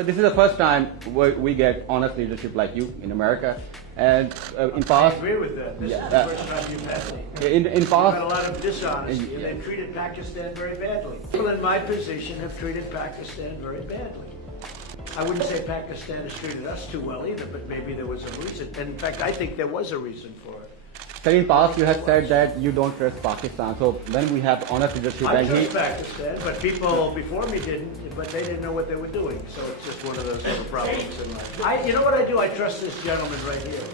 So this is the first time we get honest leadership like you in America, and in past. I agree with that. This is the first time you've had me. In You've past. had a lot of dishonesty, and they've treated Pakistan very badly. People in my position have treated Pakistan very badly. I wouldn't say Pakistan has treated us too well either, but maybe there was a reason. And in fact, I think there was a reason for it. So in past you had said that you don't trust Pakistan. So when we have honest leadership, I and trust Pakistan, but people before me didn't, but they didn't know what they were doing. So it's just one of those little problems in life. You know what I do? I trust this gentleman right here.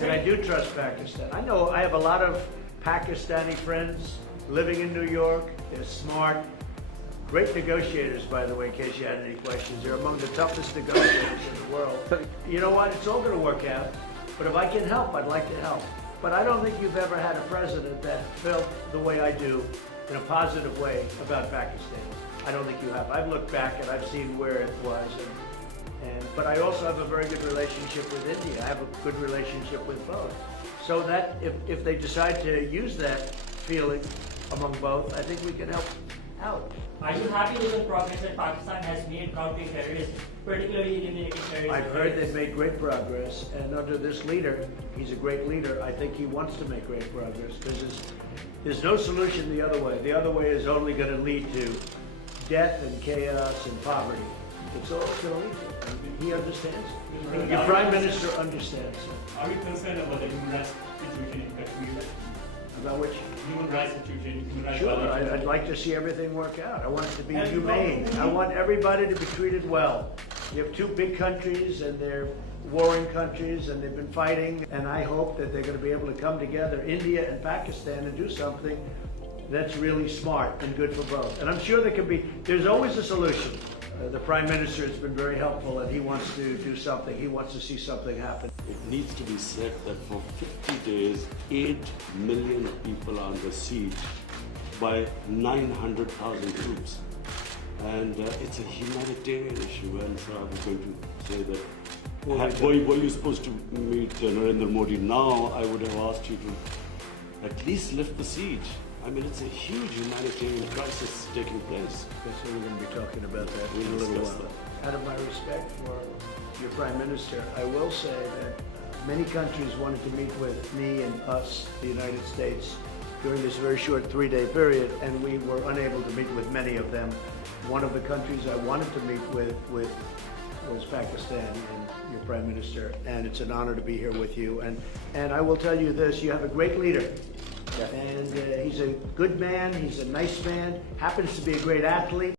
And I do trust Pakistan. I know I have a lot of Pakistani friends living in New York. They're smart. Great negotiators, by the way, in case you had any questions. They're among the toughest negotiators in the world. You know what? It's all going to work out. But if I can help, I'd like to help. But I don't think you've ever had a president that felt the way I do in a positive way about Pakistan. I don't think you have. I've looked back and I've seen where it was. But I also have a very good relationship with India. I have a good relationship with both. So that if they decide to use that feeling among both, I think we can help out. Are you happy with the progress that Pakistan has made countering terrorism, particularly eliminating terrorism? I've heard they've made great progress, and under this leader, he's a great leader. I think he wants to make great progress because there's no solution the other way. The other way is only going to lead to death and chaos and poverty. It's all it's going to lead to. And he understands it. Your prime minister understands it. Are we concerned about the human rights situation in Kashmir? About which? Human rights situation, human rights Sure, violations. I'd like to see everything work out. I want it to be humane. I want everybody to be treated well. You have two big countries and they're warring countries and they've been fighting, and I hope that they're going to be able to come together, India and Pakistan, and do something that's really smart and good for both. And I'm sure there's always a solution. The Prime Minister has been very helpful and he wants to do something. He wants to see something happen. It needs to be said that for 50 days, 8 million people are under siege by 900,000 troops. And it's a humanitarian issue, and so I was going to say that were you supposed to meet Narendra Modi now, I would have asked you to at least lift the siege. I mean, it's a huge humanitarian crisis taking place. So we're going to be talking about that in a little while. Out of my respect for your Prime Minister, I will say that many countries wanted to meet with me and us, the United States, during this very short 3-day period, and we were unable to meet with many of them. One of the countries I wanted to meet with was Pakistan and your Prime Minister, and it's an honor to be here with you. And I will tell you this, you have a great leader. And he's a good man, he's a nice man, happens to be a great athlete.